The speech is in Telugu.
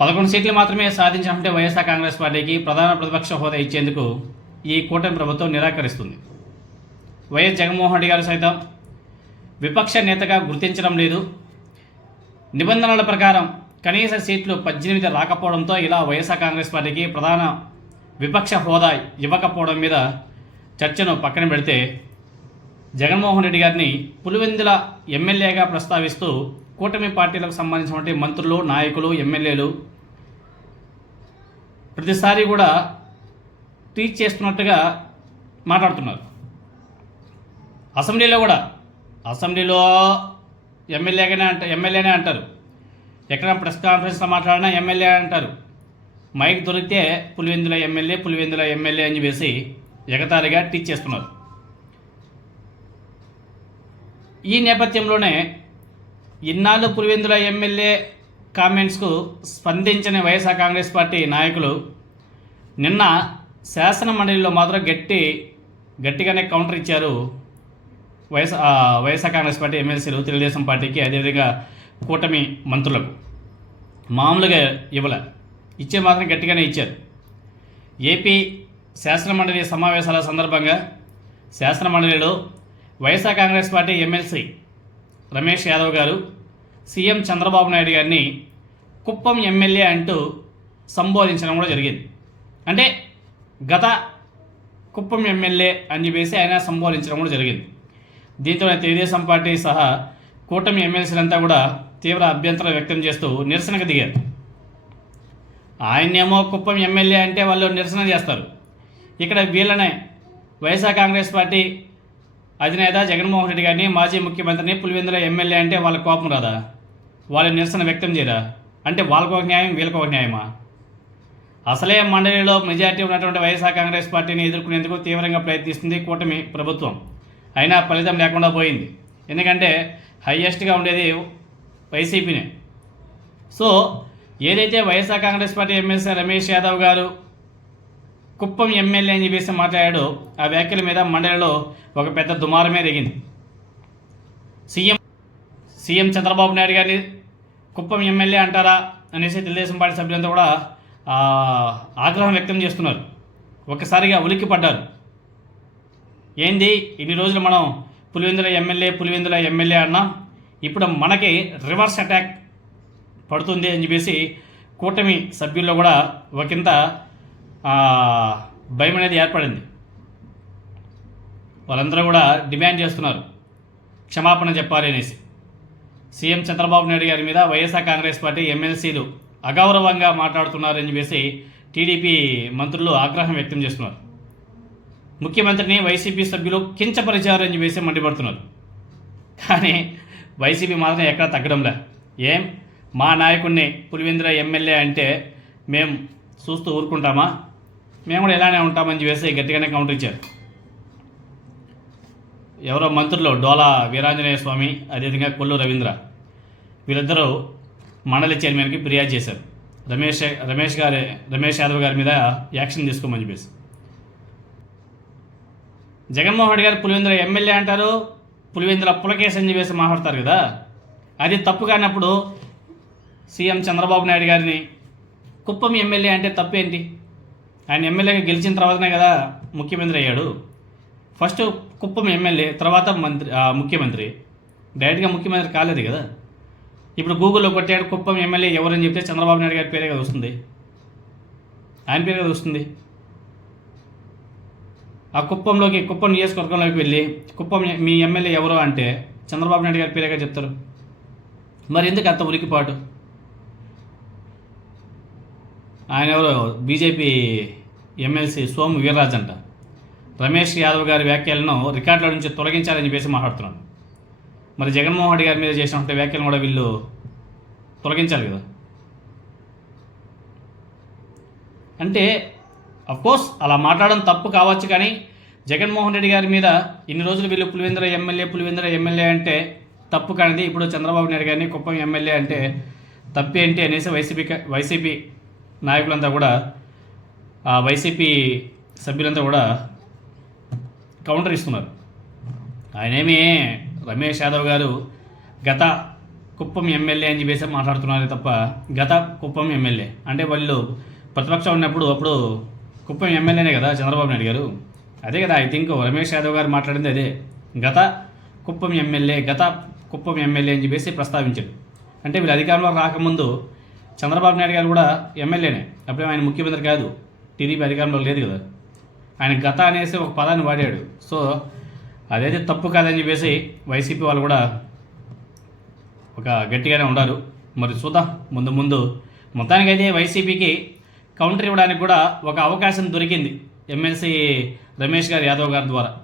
పదకొండు సీట్లు మాత్రమే సాధించినట్టే వైఎస్ఆర్ కాంగ్రెస్ పార్టీకి ప్రధాన ప్రతిపక్ష హోదా ఇచ్చేందుకు ఈ కూటమి ప్రభుత్వం నిరాకరిస్తుంది. వైఎస్ జగన్మోహన్ రెడ్డి గారు సైతం విపక్ష నేతగా గుర్తించడం లేదు. నిబంధనల ప్రకారం కనీస సీట్లు పద్దెనిమిది రాకపోవడంతో ఇలా వైఎస్ఆర్ కాంగ్రెస్ పార్టీకి ప్రధాన విపక్ష హోదా ఇవ్వకపోవడం మీద చర్చను పక్కన పెడితే జగన్మోహన్ రెడ్డి గారిని పులివెందుల ఎమ్మెల్యేగా ప్రస్తావిస్తూ కూటమి పార్టీలకు సంబంధించినటువంటి మంత్రులు నాయకులు ఎమ్మెల్యేలు ప్రతిసారి కూడా టీచ్ చేస్తున్నట్టుగా మాట్లాడుతున్నారు. అసెంబ్లీలో కూడా అసెంబ్లీలో ఎమ్మెల్యేగానే అంట ఎమ్మెల్యేనే అంటారు. ఎక్కడ ప్రెస్ కాన్ఫరెన్స్లో మాట్లాడినా ఎమ్మెల్యే అంటారు. మైక్ దొరికితే పులివెందుల ఎమ్మెల్యే పులివెందుల ఎమ్మెల్యే అని చెప్పేసి ఎగతారిగా టీచ్ చేస్తున్నారు. ఈ నేపథ్యంలోనే ఇన్నాళ్ళు పులివెందుల ఎమ్మెల్యే కామెంట్స్కు స్పందించని వైఎస్ఆర్ కాంగ్రెస్ పార్టీ నాయకులు నిన్న శాసన మండలిలో మాత్రం గట్టి గట్టిగానే కౌంటర్ ఇచ్చారు వైఎస్ వైఎస్ఆర్ కాంగ్రెస్ పార్టీ ఎమ్మెల్సీలు తెలుగుదేశం పార్టీకి అదేవిధంగా కూటమి మంత్రులకు. మామూలుగా ఇవ్వలే ఇచ్చే మాత్రం గట్టిగానే ఇచ్చారు. ఏపీ శాసన మండలి సమావేశాల సందర్భంగా శాసన మండలిలో YSR Congress party MLC Ramesh Yadav garu CM Chandrababu Naidu గారిని కుప్పం ఎమ్మెల్యే అంటూ సంబోధించడం కూడా జరిగింది. అంటే గత కుప్పం ఎమ్మెల్యే అని చెప్పేసి ఆయన సంబోధించడం కూడా జరిగింది. దీంతో తెలుగుదేశం పార్టీ సహా కూటమి ఎమ్మెల్సీలంతా కూడా తీవ్ర అభ్యంతరం వ్యక్తం చేస్తూ నిరసనకు దిగారు. ఆయన్నేమో కుప్పం ఎమ్మెల్యే అంటే వాళ్ళు నిరసన చేస్తారు. ఇక్కడ వీళ్ళనే వైఎస్ఆర్ కాంగ్రెస్ పార్టీ అధినేత జగన్మోహన్ రెడ్డి గారిని మాజీ ముఖ్యమంత్రిని పులివెందుల ఎమ్మెల్యే అంటే వాళ్ళ కోపం రాదా? వాళ్ళ నిరసన వ్యక్తం చేయరా? అంటే వాళ్ళకు ఒక న్యాయం వీళ్ళకు ఒక న్యాయమా? అసలే మండలిలో మెజార్టీ ఉన్నటువంటి వైఎస్ఆర్ కాంగ్రెస్ పార్టీని ఎదుర్కొనేందుకు తీవ్రంగా ప్రయత్నిస్తుంది కూటమి ప్రభుత్వం. అయినా ఫలితం లేకుండా పోయింది. ఎందుకంటే హయ్యెస్ట్గా ఉండేది వైసీపీనే. సో ఏదైతే వైఎస్ఆర్ కాంగ్రెస్ పార్టీ ఎమ్మెల్సీ రమేష్ యాదవ్ గారు కుప్పం ఎమ్మెల్యే అని చెప్పేసి మాట్లాడాడు. ఆ వ్యాఖ్యల మీద మండలిలో ఒక పెద్ద దుమారమే దిగింది సీఎం సీఎం చంద్రబాబు నాయుడు గారిని కుప్పం ఎమ్మెల్యే అంటారా అనేసి తెలుగుదేశం పార్టీ సభ్యులంతా కూడా ఆగ్రహం వ్యక్తం చేస్తున్నారు. ఒక్కసారిగా ఉలిక్కి పడ్డారు ఏంది? ఇన్ని రోజులు మనం పులివెందుల ఎమ్మెల్యే పులివెందుల ఎమ్మెల్యే అన్నాం ఇప్పుడు మనకి రివర్స్ అటాక్ పడుతుంది అని చెప్పేసి కూటమి సభ్యుల్లో కూడా ఒకంత భయం అనేది ఏర్పడింది. వాళ్ళందరూ కూడా డిమాండ్ చేస్తున్నారు. క్షమాపణ చెప్పాలి అనేసి. సీఎం చంద్రబాబు నాయుడు గారి మీద వైఎస్ఆర్ కాంగ్రెస్ పార్టీ ఎమ్మెల్సీలు అగౌరవంగా మాట్లాడుతున్నారని చెప్పేసి టీడీపీ మంత్రులు ఆగ్రహం వ్యక్తం చేస్తున్నారు. ముఖ్యమంత్రిని వైసీపీ సభ్యులు కించపరిచారని చెప్పేసి మండిపడుతున్నారు. కానీ వైసీపీ మాత్రం ఎక్కడ తగ్గడంలే. ఏం? మా నాయకుడిని పులివేంద్ర ఎమ్మెల్యే అంటే మేము చూస్తూ ఊరుకుంటామా? మేము కూడా ఇలానే ఉంటామని చెప్పేసి గట్టిగానే కౌంటర్ ఇచ్చారు. ఎవరో మంత్రులు డోలా వీరాంజనేయ స్వామి అదేవిధంగా కొల్లు రవీంద్ర వీళ్ళిద్దరూ మండలి చైర్మన్కి ఫిర్యాదు చేశారు. రమేష్ రమేష్ గారి రమేష్ యాదవ్ గారి మీద యాక్షన్ తీసుకోమని చెప్పేసి. జగన్మోహన్ రెడ్డి గారు పులివెందుల ఎమ్మెల్యే అంటారు పులివెందుల పులకేశ్ అని చెప్పేసి మాట్లాడతారు కదా. అది తప్పు కానప్పుడు సీఎం చంద్రబాబు నాయుడు గారిని కుప్పం ఎమ్మెల్యే అంటే తప్పేంటి? ఆయన ఎమ్మెల్యేగా గెలిచిన తర్వాతనే కదా ముఖ్యమంత్రి అయ్యాడు. ఫస్ట్ కుప్పం ఎమ్మెల్యే తర్వాత మంత్రి ముఖ్యమంత్రి. డైరెక్ట్గా ముఖ్యమంత్రి కాలేదు కదా. ఇప్పుడు గూగుల్లో కొట్టాడు కుప్పం ఎమ్మెల్యే ఎవరని చెప్తే చంద్రబాబు నాయుడు గారి పేరే కదా వస్తుంది. ఆయన పేరే కదా వస్తుంది. ఆ కుప్పంలోకి కుప్పం నియోజకవర్గంలోకి వెళ్ళి కుప్పం మీ ఎమ్మెల్యే ఎవరో అంటే చంద్రబాబు నాయుడు గారి పేరేగా చెప్తారు. మరి ఎందుకు అంత ఉరికిపాటు? ఆయన ఎవరో బీజేపీ ఎమ్మెల్సీ సోము వీర్రాజ్ అంట రమేష్ యాదవ్ గారి వ్యాఖ్యలను రికార్డుల నుంచి తొలగించాలని చెప్పేసి మాట్లాడుతున్నాను మరి జగన్మోహన్ రెడ్డి గారి మీద చేసినటువంటి వ్యాఖ్యలను కూడా వీళ్ళు తొలగించాలి కదా? అంటే అఫ్కోర్స్ అలా మాట్లాడడం తప్పు కావచ్చు కానీ జగన్మోహన్ రెడ్డి గారి మీద ఇన్ని రోజులు వీళ్ళు పులివెందుల ఎమ్మెల్యే పులివెందుల ఎమ్మెల్యే అంటే తప్పు కానిది ఇప్పుడు చంద్రబాబు నాయుడు గారిని కుప్పం ఎమ్మెల్యే అంటే తప్పేంటి అనేసి వైసీపీ వైసీపీ నాయకులంతా కూడా వైసీపీ సభ్యులంతా కూడా కౌంటర్ ఇస్తున్నారు. ఆయనేమి రమేష్ యాదవ్ గారు గత కుప్పం ఎమ్మెల్యే అని చెప్పేసి మాట్లాడుతున్నారు తప్ప గత కుప్పం ఎమ్మెల్యే. అంటే వాళ్ళు ప్రతిపక్షం ఉన్నప్పుడు అప్పుడు కుప్పం ఎమ్మెల్యేనే కదా చంద్రబాబు నాయుడు గారు? అదే కదా ఐ థింక్ రమేష్ యాదవ్ గారు మాట్లాడింది అదే. గత కుప్పం ఎమ్మెల్యే గత కుప్పం ఎమ్మెల్యే అని చెప్పేసి ప్రస్తావించాడు. అంటే వీళ్ళు అధికారంలో రాకముందు చంద్రబాబు నాయుడు గారు కూడా ఎమ్మెల్యేనే. అప్పుడే ఆయన ముఖ్యమంత్రి కాదు. టీడీపీ అధికారంలో లేదు కదా. ఆయన గత అనేసి ఒక పదాన్ని వాడాడు. సో అదైతే తప్పు కాదని చెప్పేసి వైసీపీ వాళ్ళు కూడా ఒక గట్టిగానే ఉన్నారు మరి చూద్దాం. ముందు ముందు మొత్తానికైతే వైసీపీకి కౌంటర్ ఇవ్వడానికి కూడా ఒక అవకాశం దొరికింది. ఎమ్మెల్సీ రమేష్ గారు యాదవ్ గారి ద్వారా.